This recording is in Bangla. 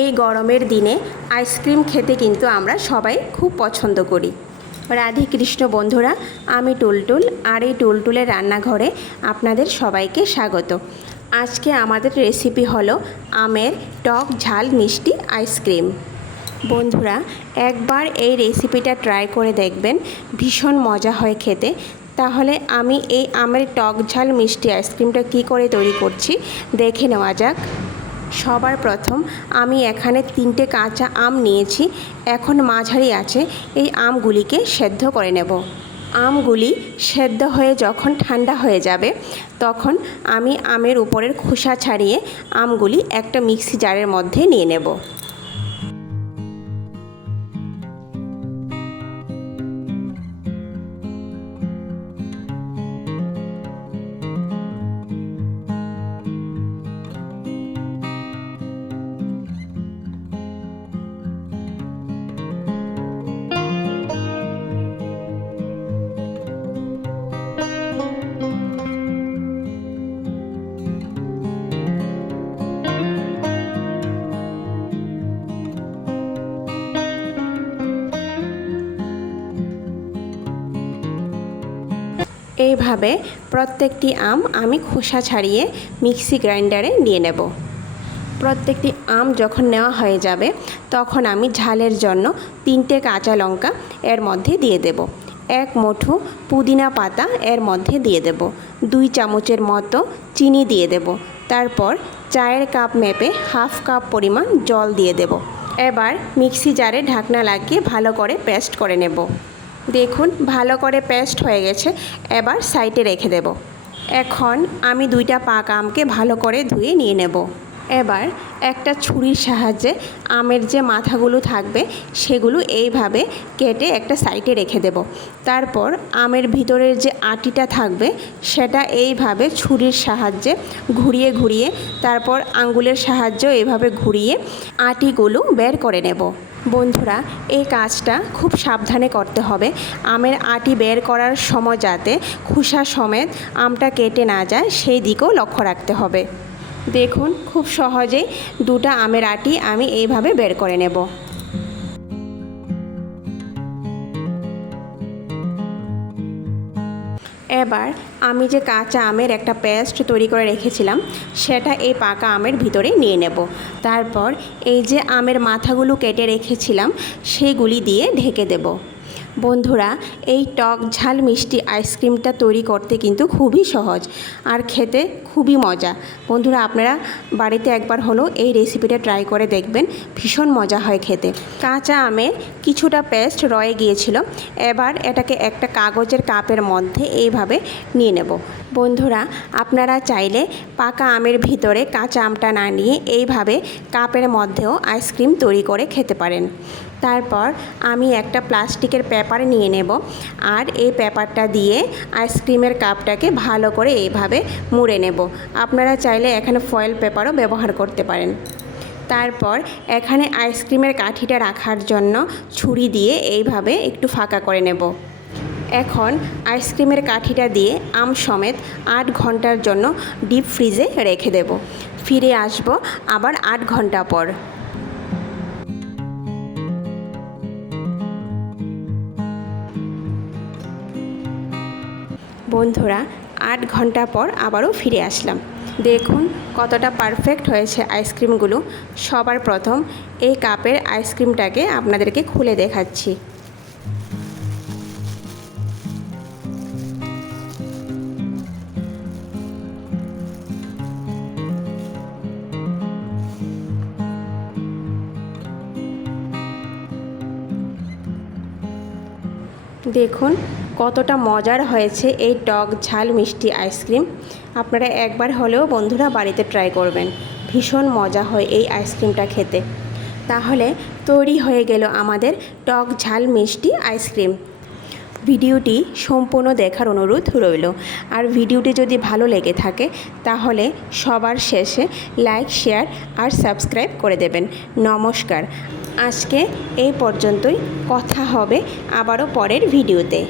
এই গরমের দিনে আইসক্রিম খেতে কিন্তু আমরা সবাই খুব পছন্দ করি। রাধে কৃষ্ণ বন্ধুরা, আমি টুলটুল, আর এই টুলটুলের রান্নাঘরে আপনাদের সবাইকে স্বাগত। আজকে আমাদের রেসিপি হলো আমের টক ঝাল মিষ্টি আইসক্রিম। বন্ধুরা, একবার এই রেসিপিটা ট্রাই করে দেখবেন, ভীষণ মজা হয় খেতে। তাহলে আমি এই আমের টক ঝাল মিষ্টি আইসক্রিমটা কী করে তৈরি করছি দেখে নেওয়া যাক। সবার প্রথম আমি এখানে 3টে কাঁচা আম নিয়েছি, এখন মাঝারি আছে। এই আমগুলিকে সেদ্ধ করে নেব। আমগুলি সেদ্ধ হয়ে যখন ঠান্ডা হয়ে যাবে, তখন আমি আমের উপরের খোসা ছাড়িয়ে আমগুলি একটা মিক্সি জারের মধ্যে নিয়ে নেব। এইভাবে প্রত্যেকটি আম আমি খোসা ছাড়িয়ে মিক্সি গ্রাইন্ডারে নিয়ে নেব। প্রত্যেকটি আম যখন নেওয়া হয়ে যাবে, তখন আমি ঝালের জন্য 3টে কাঁচা লঙ্কা এর মধ্যে দিয়ে দেব। 1 মুঠো পুদিনা পাতা এর মধ্যে দিয়ে দেব। 2 চামচের মতো চিনি দিয়ে দেব। তারপর চায়ের কাপ মেপে হাফ কাপ পরিমাণ জল দিয়ে দেব। এবার মিক্সি জারে ঢাকনা লাগিয়ে ভালো করে পেস্ট করে নেব। দেখুন, ভালো করে পেস্ট হয়ে গেছে। এবার সাইডে রেখে দেব। এখন আমি 2টা পাকা আমকে ভালো করে ধুয়ে নিয়ে নেব। এবার একটা ছুরির সাহায্যে আমের যে মাথাগুলো থাকবে সেগুলো এইভাবে কেটে একটা সাইডে রেখে দেব। তারপর আমের ভিতরের যে আটিটা থাকবে সেটা এইভাবে ছুরির সাহায্যে ঘুরিয়ে ঘুরিয়ে, তারপর আঙ্গুলের সাহায্যে এইভাবে ঘুরিয়ে আটিগুলো বের করে নেব। বন্ধুরা, এই কাজটা খুব সাবধানে করতে হবে। আমের আটি বের করার সময় যাতে খোসা সমেত আমটা কেটে না যায় সেই দিকেও লক্ষ্য রাখতে হবে। দেখুন, খুব সহজেই 2টা আমের আটি আমি এইভাবে বের করে নেব। এবার আমি যে কাঁচা আমের একটা পেস্ট তৈরি করে রেখেছিলাম সেটা এই পাকা আমের ভিতরে নিয়ে নেব। তারপর এই যে আমের মাথাগুলো কেটে রেখেছিলাম সেইগুলি দিয়ে ঢেকে দেব। বন্ধুরা, এই টক ঝাল মিষ্টি আইসক্রিমটা তৈরি করতে কিন্তু খুবই সহজ আর খেতে খুবই মজা। বন্ধুরা, আপনারা বাড়িতে একবার হলেও এই রেসিপিটা ট্রাই করে দেখবেন, ভীষণ মজা হয় খেতে। কাঁচা আমের কিছুটা পেস্ট রয়ে গিয়েছিল, এবার এটাকে একটা কাগজের কাপের মধ্যে এইভাবে নিয়ে নেব। বন্ধুরা, আপনারা চাইলে পাকা আমের ভিতরে কাঁচা আমটা না নিয়ে এইভাবে কাপের মধ্যেও আইসক্রিম তৈরি করে খেতে পারেন। তারপর আমি একটা প্লাস্টিকের পেপার নিয়ে নেব, আর এই পেপারটা দিয়ে আইসক্রিমের কাপটাকে ভালো করে এইভাবে মুড়ে নেব। আপনারা চাইলে এখানে ফয়েল পেপারও ব্যবহার করতে পারেন। তারপর এখানে আইসক্রিমের কাঠিটা রাখার জন্য ছুরি দিয়ে এইভাবে একটু ফাঁকা করে নেব। এখন আইসক্রিমের কাঠিটা দিয়ে আম সমেত 8 ঘন্টার জন্য ডিপ ফ্রিজে রেখে দেব। ফিরে আসব আবার 8 ঘন্টা পর। বন্ধুরা, 8 ঘন্টা পর আবারও ফিরে আসলাম। দেখুন কতটা পারফেক্ট হয়েছে আইসক্রিমগুলো। সবার প্রথম এই কাপের আইসক্রিমটাকে আপনাদেরকে খুলে দেখাচ্ছি। দেখুন কতটা মজার হয়েছে এই টক ঝাল মিষ্টি আইসক্রিম। আপনারা একবার হলেও বন্ধুরা বাড়িতে ট্রাই করবেন, ভীষণ মজা হয় এই আইসক্রিমটা খেতে। তাহলে তৈরি হয়ে গেল আমাদের টক ঝাল মিষ্টি আইসক্রিম। ভিডিওটি সম্পূর্ণ দেখার অনুরোধ রইল। আর ভিডিওটি যদি ভালো লেগে থাকে তাহলে সবার শেষে লাইক, শেয়ার আর সাবস্ক্রাইব করে দেবেন। নমস্কার। আজকে এই পর্যন্তই, কথা হবে আবারও পরের ভিডিওতে।